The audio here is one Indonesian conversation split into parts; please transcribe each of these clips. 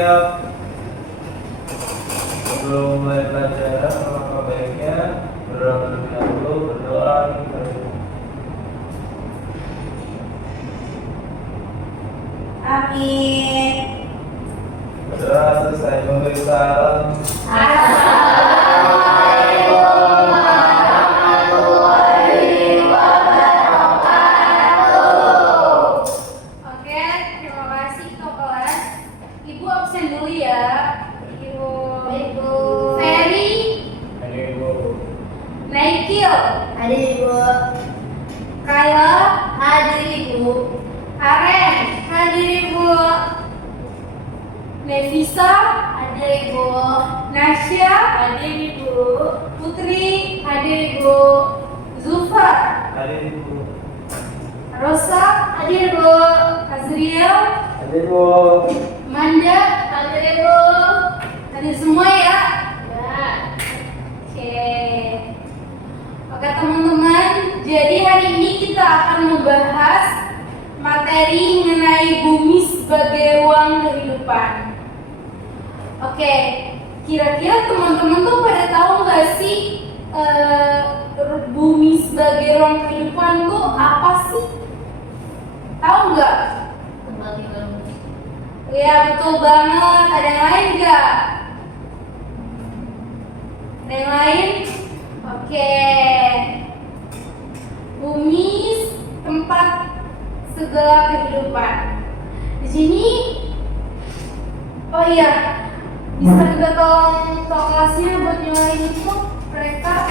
siap. Sebelum mulai pelajaran, alangkah baiknya terlebih dahulu berdoa kepada Tuhan. Amin. Berdoa selesai memberi salam. Oke, terima kasih Kak kelas. Ibu absen dulu ya. Ibu Ferry, Hadir Ibu. Naikil, Hadir Ibu. Kayla, Hadir Ibu. Aren, hadir Ibu. Nevisa, Hadir Ibu. Nasya, Hadir Ibu. Putri, hadir Ibu. Zulfa, Hadir Ibu. Rosa, Hadir Ibu. Azriel, Hadir Ibu. Manda, Hadir Ibu. hadir semua ya. Ya. Oke teman-teman, jadi hari ini kita akan membahas materi mengenai bumi sebagai ruang kehidupan. Oke, kira-kira teman-teman tuh pada tahu nggak sih bumi sebagai ruang kehidupan tuh apa sih? Tahu nggak? Tempat tinggal. Ya betul banget. Ada yang lain nggak? Ada yang lain? Oke. Bumi tempat segala kehidupan. Di sini, oh iya, bisa juga tolong kelasnya buat nyalain itu mereka.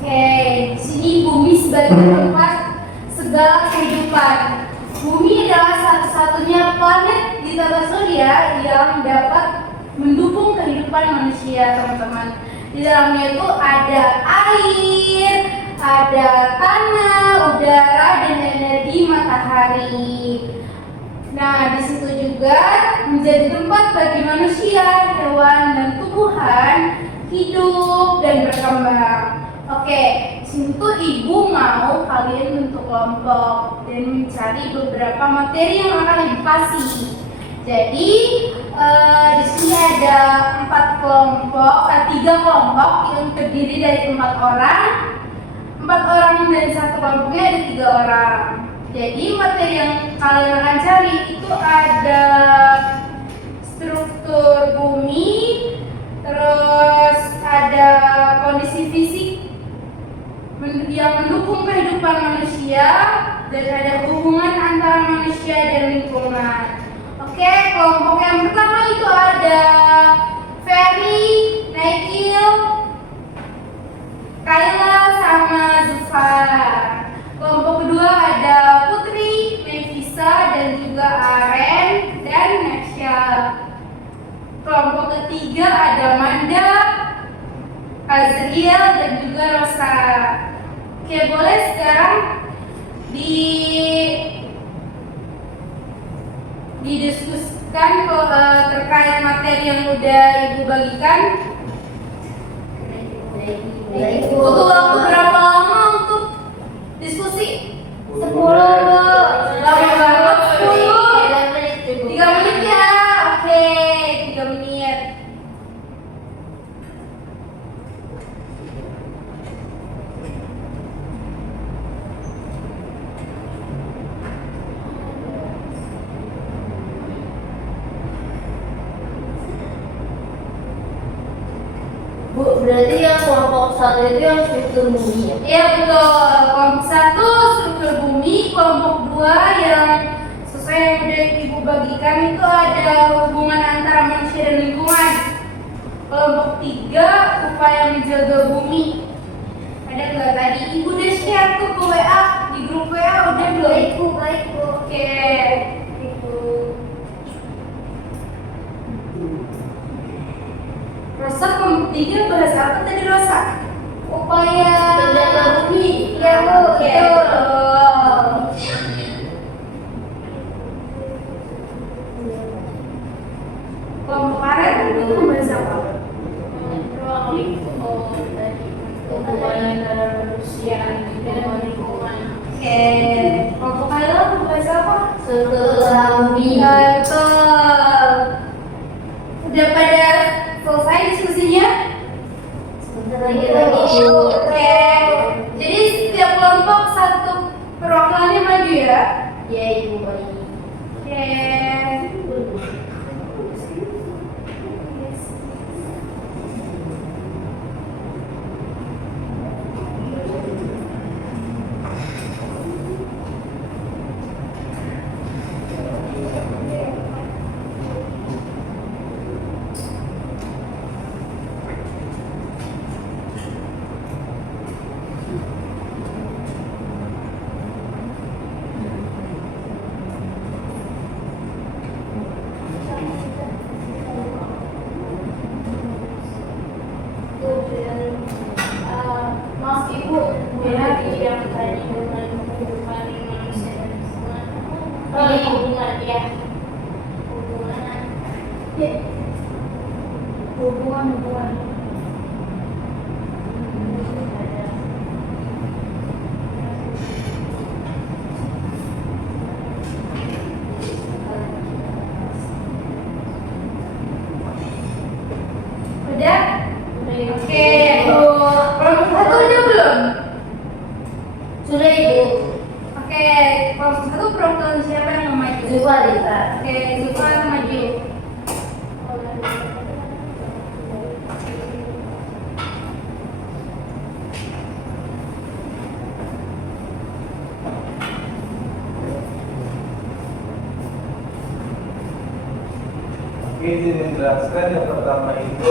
Oke, di sini bumi sebagai tempat segala kehidupan. Bumi adalah satu-satunya planet di tata surya yang dapat mendukung kehidupan manusia, teman-teman. Di dalamnya itu ada air, ada tanah, udara, dan energi matahari. Nah, di situ juga menjadi tempat bagi manusia, hewan, dan tumbuhan hidup dan berkembang. Oke, di sini tuh ibu mau kalian bentuk kelompok dan mencari beberapa materi yang akan ibu kasih. Jadi di sini ada 3 kelompok yang terdiri dari 4 orang. 4 orang dan satu kelompoknya ada 3 orang. Jadi materi yang kalian akan cari itu ada struktur bumi, terus ada kondisi fisik yang mendukung kehidupan manusia, dan ada hubungan antara manusia dan lingkungan. Oke, kelompok yang pertama itu ada Ferry, Naikil, Kayla, sama Zufar. Kelompok kedua ada Putri, Nevisa, dan juga Aren dan Nasya. Kelompok ketiga ada Manda, Azriel, dan juga Rosa. Oke, boleh sekarang didiskusikan terkait materi yang udah ibu bagikan. Butuh waktu berapa lama untuk diskusi? 10. Lama banget, 10. 3 menit Ibu. 3 menit ya. Oke, 3 menit. Bu, berarti yang kelompok 1 itu yang struktur bumi ya? Iya betul. Kelompok 1 struktur bumi, kelompok 2 yang sesuai yang udah ibu bagikan itu ada hubungan antara manusia dan lingkungan. Kelompok 3 upaya menjaga bumi. Ada nggak tadi? Ibu udah share tuh ke WA, di grup WA udah belum? Baik Bu. Oke. Ibu. Rosa kelompok 3 ketiga bahas apa tadi Rosa? Upaya Menjaga bumi. Ya Bu, betul. Kelompok karet itu bahas apa? Hubungan antara manusia dan lingkungan. Oke, kelompok karet bahas apa? Setelah bumi. Betul. Udah pada selesai diskusinya? Sebentar lagi. Oke. Jadi setiap kelompok satu perwakilannya maju ya? Ya Ibu Bayi. Oke. Maaf Ibu, berarti yang tadi dengan kehidupan manusia dan lingkungan. Hubungan ya. Hubungan. Ya. Hubungan. Udah? Oke, kelompok satu udah belum? Sudah Ibu. Oke, kelompok satu perwakilan siapa yang mau maju? Zufarita. Oke, Zulfa maju. Oke, izin menjelaskan yang pertama itu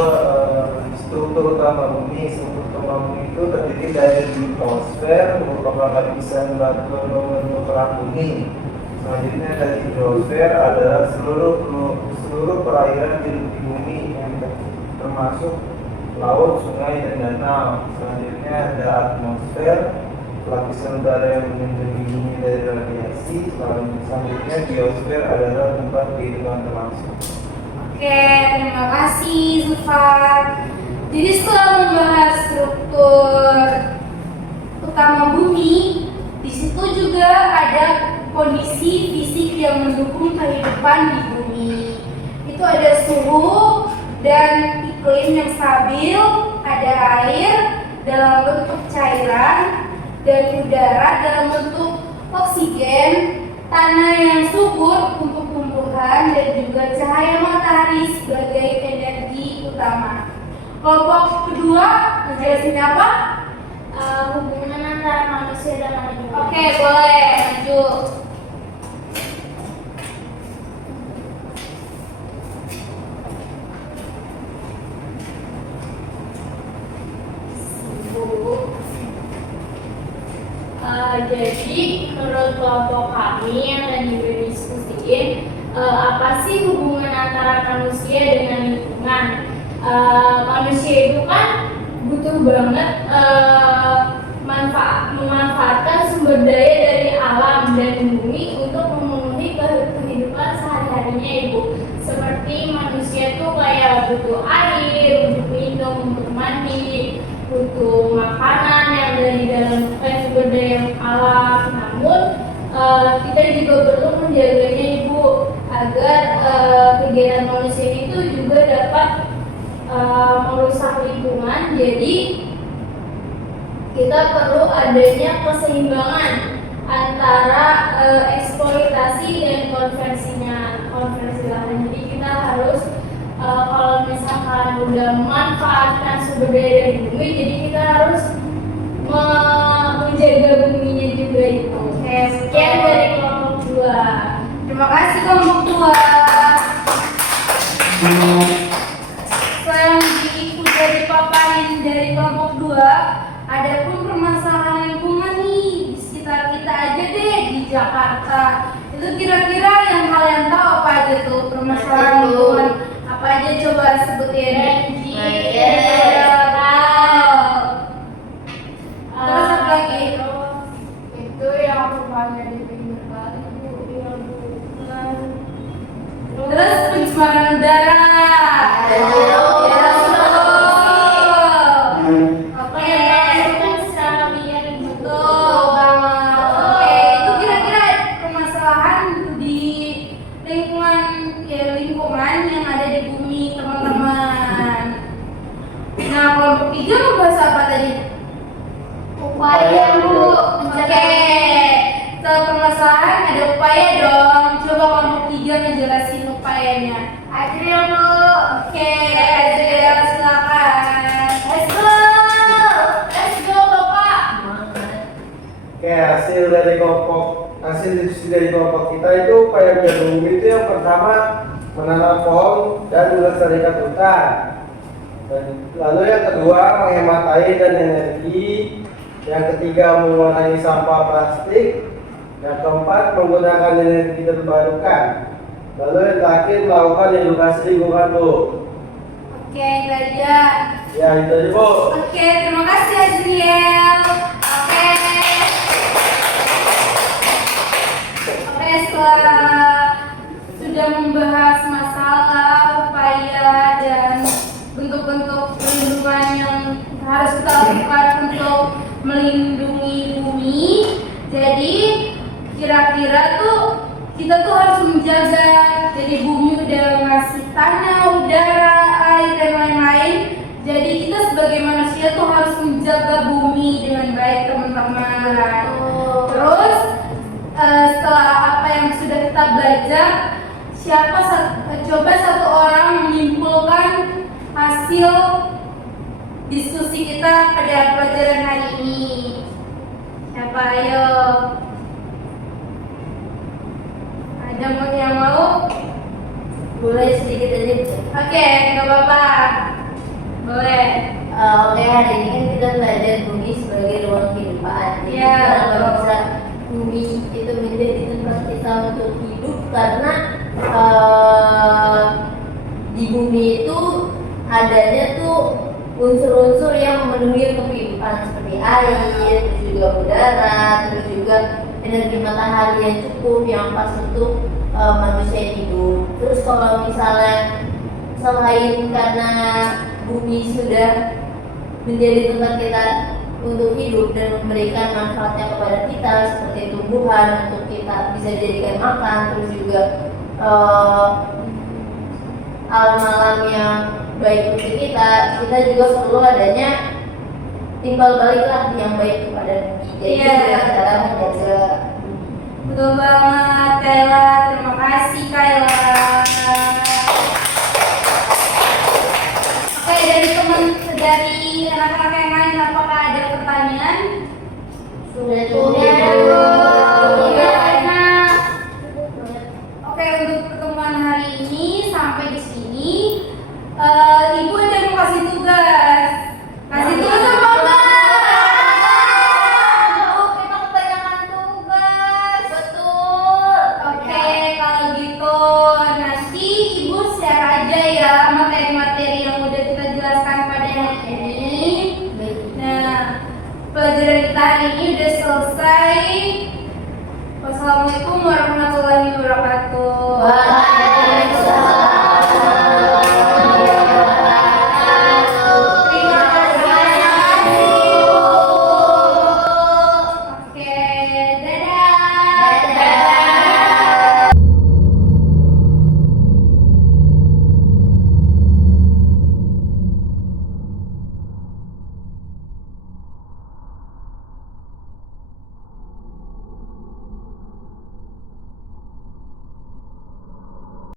struktur utama bumi. Struktur utama bumi itu terdiri dari litosfer, merupakan lapisan batu membentuk kerak bumi. Selanjutnya dari hidrosfer adalah seluruh perairan di bumi yang termasuk laut, sungai, dan danau. Selanjutnya ada atmosfer, lapisan udara yang melindungi bumi dari radiasi. Selanjutnya biosfer adalah tempat kehidupan terlangsung. Oke, terima kasih Zulfa. Jadi setelah membahas struktur utama bumi, di situ juga ada kondisi fisik yang mendukung kehidupan di bumi. Itu ada suhu dan iklim yang stabil, ada air dalam bentuk cairan dan udara dalam bentuk oksigen, tanah yang subur untuk tumbuhan dan juga cahaya matahari sebagai energi utama. Kelompok kedua menjelasin apa? Hubungan antara manusia dan lingkungan. Oke, boleh maju. Jadi menurut kelompok kami yang tadi berdiskusiin, apa sih hubungan antara manusia dengan lingkungan? Manusia itu kan butuh banget memanfaatkan sumber daya dari alam dan bumi untuk memenuhi kehidupan sehari-harinya Ibu. Seperti manusia tuh kayak butuh air untuk minum, untuk mandi, butuh makanan yang dari dalam sumber daya alam. Namun kita juga perlu menjaganya Ibu agar kegiatan manusia itu juga dapat merusak lingkungan. Jadi kita perlu adanya keseimbangan antara eksploitasi dan konversi lahan. Jadi kita harus kalau misalkan udah memanfaatkan sumber daya dari bumi, jadi kita harus menjaga buminya juga itu. Oke, Sekian dari kelompok 2. terima kasih kelompok 2. Selain udah dipaparin dari kelompok 2, ada pun permasalahan lingkungan nih di sekitar kita aja deh di Jakarta. Itu kira-kira yang kalian tahu apa aja tuh permasalahan lingkungan? Apa aja coba sebutin? Banjir, permasalahan ada upaya dong. Coba kelompok 3 ngejelasin upayanya. Adriel Bu. Oke, Adriel silakan. Let's go. Let's go Bapak. Oke, hasil diskusi dari kelompok kita itu upaya biar bumi itu yang pertama menanam pohon dan melestarikan hutan. Dan lalu yang kedua menghemat air dan energi. Yang ketiga mengurangi sampah plastik. Yang keempat menggunakan energi terbarukan. Lalu yang terakhir melakukan edukasi lingkungan Bu. Oke, itu aja. Ya itu aja Bu. Oke, terima kasih Azriel. Oke. Oke, setelah sudah membahas masalah, upaya, dan bentuk-bentuk perlindungan yang harus kita lakukan untuk melindungi bumi. Jadi, kira-kira tuh kita tuh harus menjaga. Jadi bumi udah ngasih tanah, udara, air, dan lain-lain. Jadi kita sebagai manusia tuh harus menjaga bumi dengan baik, teman-teman. Terus setelah apa yang sudah kita belajar, coba satu orang menyimpulkan hasil diskusi kita pada pelajaran hari ini. Siapa? Ayo. Ada yang mau? Boleh sedikit aja. Oke, nggak apa-apa. Boleh. Oke, hari ini kan kita belajar bumi sebagai ruang kehidupan. Jadi Iya, kita nggak betul. bisa bumi itu menjadi tempat kita untuk hidup karena di bumi itu adanya tuh unsur-unsur yang memenuhi kehidupan seperti air, terus juga udara, terus juga energi matahari yang cukup yang pas untuk manusia hidup. Terus kalau misalnya selain karena bumi sudah menjadi tempat kita untuk hidup dan memberikan manfaatnya kepada kita seperti tumbuhan untuk kita bisa jadikan makan, terus juga alam-alam yang baik untuk kita juga perlu adanya timbal balik lah yang baik kepada bumi. Jadi Iya. dengan cara menjaga Betul banget, Kayla. Terima kasih, Kayla. Oke, dari anak-anak yang lain, apakah ada pertanyaan? sudah Iya, enak. Oke, untuk pertemuan hari ini sampai di sini. Ibu ada mau kasih tugas. Kasih tugas apa enggak? Kita kebanyakan tugas. Betul. Oke, kalau gitu nanti ibu share aja ya materi-materi yang udah kita jelaskan pada hari ini. Nah, pelajaran kita hari ini udah selesai. Wassalamualaikum warahmatullahi wabarakatuh. Waalaikumsalam.